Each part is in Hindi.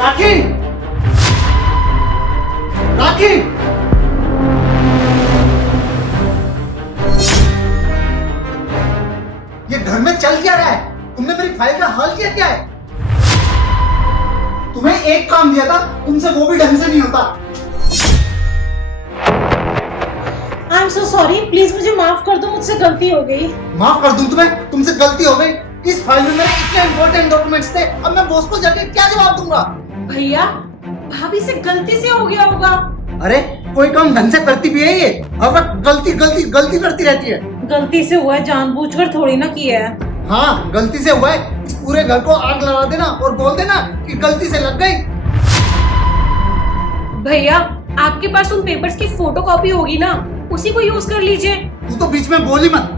राखी, राखी, ये घर में चल क्या रहा है? तुमने मेरी फाइल का हल किया क्या है? तुम्हें एक काम दिया था, तुमसे वो भी ढंग से नहीं होता। I am so sorry, please मुझे माफ कर दो, मुझसे गलती हो गई। माफ कर दूं तुम्हें? तुमसे गलती हो गई। इस फाइल में मेरे इतने इंपॉर्टेंट डॉक्यूमेंट्स थे, अब मैं बॉस को जाके क्या जवाब दूंगा? भैया, भाभी से गलती से हो गया होगा। अरे कोई काम ढंग से करती भी है ये, हर वक्त गलती गलती गलती करती रहती है। गलती से हुआ है, जानबूझकर थोड़ी ना किया है। हाँ, गलती से हुआ है। इस पूरे घर को आग लगा देना और बोल देना कि गलती से लग गई। भैया, आपके पास उन पेपर्स की फोटोकॉपी होगी ना, उसी को यूज कर लीजिए। तू तो बीच में बोली मत।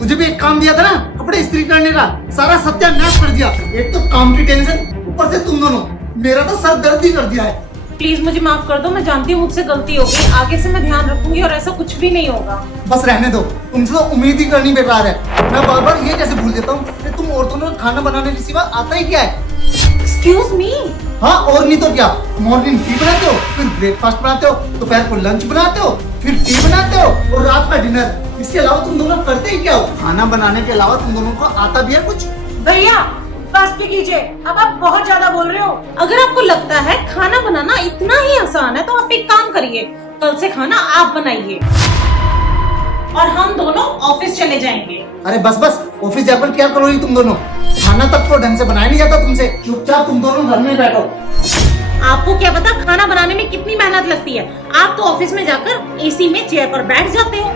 तुझे भी एक काम दिया था ना, कपड़े इस्त्री करने का, सारा सत्यानाश कर दिया। एक तो काम की टेंशन, ऊपर से तुम दोनों, मेरा तो सर दर्द ही कर दिया है। प्लीज मुझे माफ कर दो, मैं जानती हूँ मुझसे गलती हो गई, आगे से मैं ध्यान रखूंगी और ऐसा कुछ भी नहीं होगा। बस रहने दो, तुमसे तो उम्मीद ही करनी बेकार है। मैं बार बार ये कैसे भूल देता हूँ कि तुम औरतों को खाना बनाने के सिवा आता ही क्या है? Excuse me. हाँ, और नहीं तो क्या। मॉर्निंग टी बनाते हो, फिर ब्रेकफास्ट बनाते हो, दोपहर को लंच बनाते हो, फिर टी बनाते हो और रात का डिनर। इसके अलावा तुम दोनों करते ही क्या हो? खाना बनाने के अलावा तुम दोनों को आता भी है कुछ? भैया बस भी कीजिए, अब आप बहुत ज्यादा बोल रहे हो। अगर आपको लगता है खाना बनाना इतना ही आसान है तो आप एक काम करिए, कल से खाना आप बनाइए और हम दोनों ऑफिस चले जाएंगे। अरे बस बस, ऑफिस जाकर क्या करोगी तुम दोनों? खाना तक तो ढंग से बनाया नहीं जाता तुमसे। चुपचाप तुम दोनों घर में बैठो। आपको क्या पता खाना बनाने में कितनी मेहनत लगती है। आप तो ऑफिस में जाकर एसी में चेयर पर बैठ जाते हो।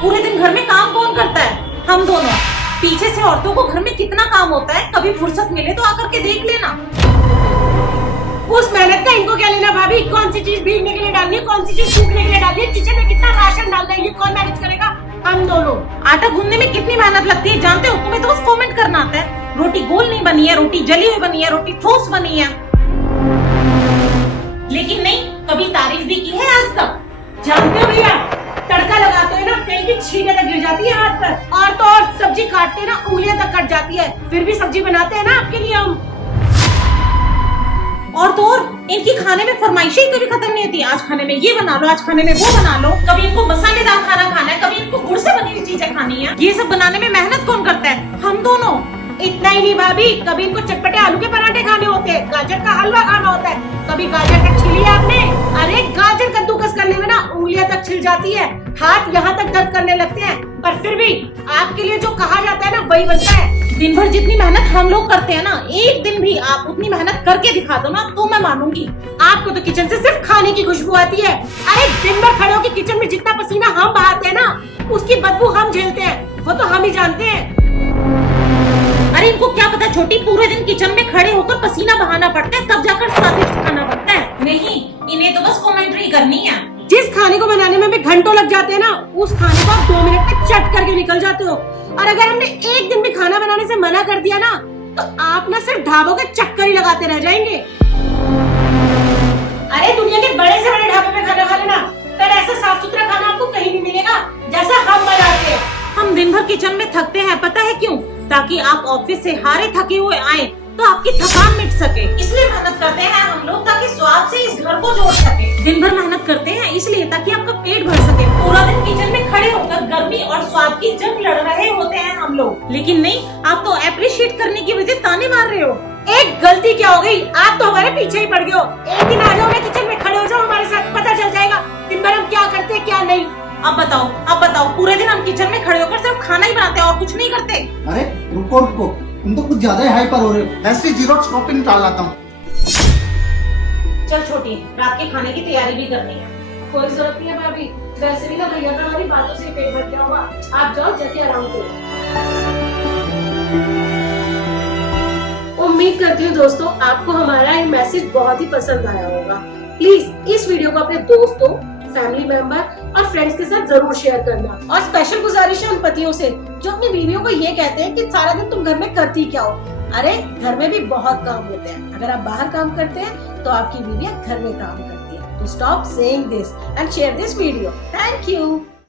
पूरे दिन घर में काम कौन करता है? हम दोनों। पीछे से औरतों को घर में कितना काम होता है, कभी फुर्सत मिले तो आकर के देख लेना। उस मेहनत का इनको क्या लेना भाभी? कौन सी चीज भीगने के लिए डालनी है, कौन सी चीज सूखने के लिए डालनी है, किचन में कितना राशन डालना है, ये कौन मैनेज करेगा? हम दोनों। आटा गूंदने में कितनी मेहनत लगती है जानते हो? तुम्हें तो बस कमेंट करना आता है। रोटी गोल नहीं बनी है, रोटी जली हुई बनी है, रोटी ठोस बनी है। लेकिन नहीं, कभी तारीफ भी की है आज तक? जानते हो भैया, तड़का लगाते हैं ना, कहीं की छींटे तक गिर जाती है हाथ पर, और तो और सब्जी काटते हैं ना, उंगलियां तक कट जाती है, फिर भी सब्जी बनाते हैं ना आपके लिए हम। और तो और इनकी खाने में फरमाइशें ही कभी खत्म नहीं होती। आज खाने में ये बना लो, आज खाने में वो बना लो। कभी इनको मसालेदार खाना खाना है, कभी इनको गुड़ से बनी हुई चीजें खानी है। ये सब बनाने में मेहनत कौन करता है? हम दोनों। इतना ही नहीं भाभी, कभी इनको चटपटे आलू के पराठे खाने होते हैं, गाजर का हलवा खाना होता है, कभी गाजर तक छिली आपने। अरे गाजर कद्दूकस करने में ना उंगलियां तक छिल जाती है, हाथ यहाँ तक दर्द करने लगते हैं, पर फिर भी आपके लिए जो कहा जाता है ना वही बनता है। दिन भर जितनी मेहनत हम लोग करते हैं ना, एक दिन भी आप उतनी मेहनत करके दिखा दो ना तो मैं मानूंगी। आपको तो किचन से सिर्फ खाने की खुशबू आती है। अरे दिन भर खड़े होकर किचन में जितना पसीना हम बहाते हैं ना, उसकी बदबू हम झेलते हैं, वो तो हम ही जानते हैं। अरे इनको क्या पता छोटी, पूरे दिन किचन में खड़े होकर पसीना बहाना पड़ता है, तब जाकर स्वादिष्ट खाना बनता है। नहीं, इन्हें तो बस कमेंट्री करनी है। जिस खाने को बनाने में भी घंटों लग जाते हैं ना, उस खाने को आप 2 मिनट में चट करके निकल जाते हो। और अगर हमने एक दिन भी खाना बनाने से मना कर दिया ना, तो आप ना सिर्फ ढाबों के चक्कर ही लगाते रह जाएंगे। अरे दुनिया के बड़े से बड़े ढाबे पे खाना खा लेना, पर ऐसा साफ सुथरा खाना आपको कहीं नहीं मिलेगा जैसा हम बनाते हैं। हम दिन भर किचन में थकते हैं, पता है क्यों? ताकि आप ऑफिस से हारे थके हुए आए तो आपकी थकान मिट सके, इसलिए मेहनत करते हैं हम लोग, ताकि स्वाद से इस घर को जोड़ सके। दिन भर मेहनत करते हैं इसलिए ताकि आपका पेट भर सके। पूरा दिन किचन में खड़े होकर गर्मी और स्वाद की जंग लड़ रहे होते हैं हम लोग, लेकिन नहीं, आप तो अप्रिशिएट करने की वजह ताने मार रहे हो। एक गलती क्या हो गई, आप तो हमारे पीछे ही पड़ गए हो। एक दिन आ जाओ, मैं किचन में खड़े हो जाओ हमारे साथ, पता चल जाएगा दिन भर हम क्या करते हैं क्या नहीं। अब बताओ, पूरे दिन हम किचन में खड़े होकर सिर्फ खाना ही बनाते हैं और कुछ नहीं करते। अरे रुको रुको, तुम तो कुछ ज्यादा ही हाइपर हो रहे हो। ऐसी जीरोक्स कॉपी निकाल लाता हूँ। चल छोटी, रात के खाने की तैयारी भी करनी है। कोई जरूरत नहीं है भाभी, वैसे भी ना भैया का हमारी बातों से पेट भर गया होगा। आप जाओ, जाके आराम करो। उम्मीद करती हूँ दोस्तों आपको हमारा ये मैसेज बहुत ही पसंद आया होगा। प्लीज इस वीडियो को अपने दोस्तों, फैमिली मेंबर और फ्रेंड्स के साथ जरूर शेयर करना। और स्पेशल गुजारिश है उन पतियों से जो अपनी बीवियों को ये कहते हैं कि सारा दिन तुम घर में करती क्या हो। अरे घर में भी बहुत काम होते हैं, अगर आप बाहर काम करते हैं तो आपकी बीवियां घर में काम करती है। तो stop saying this and share this video. Thank you.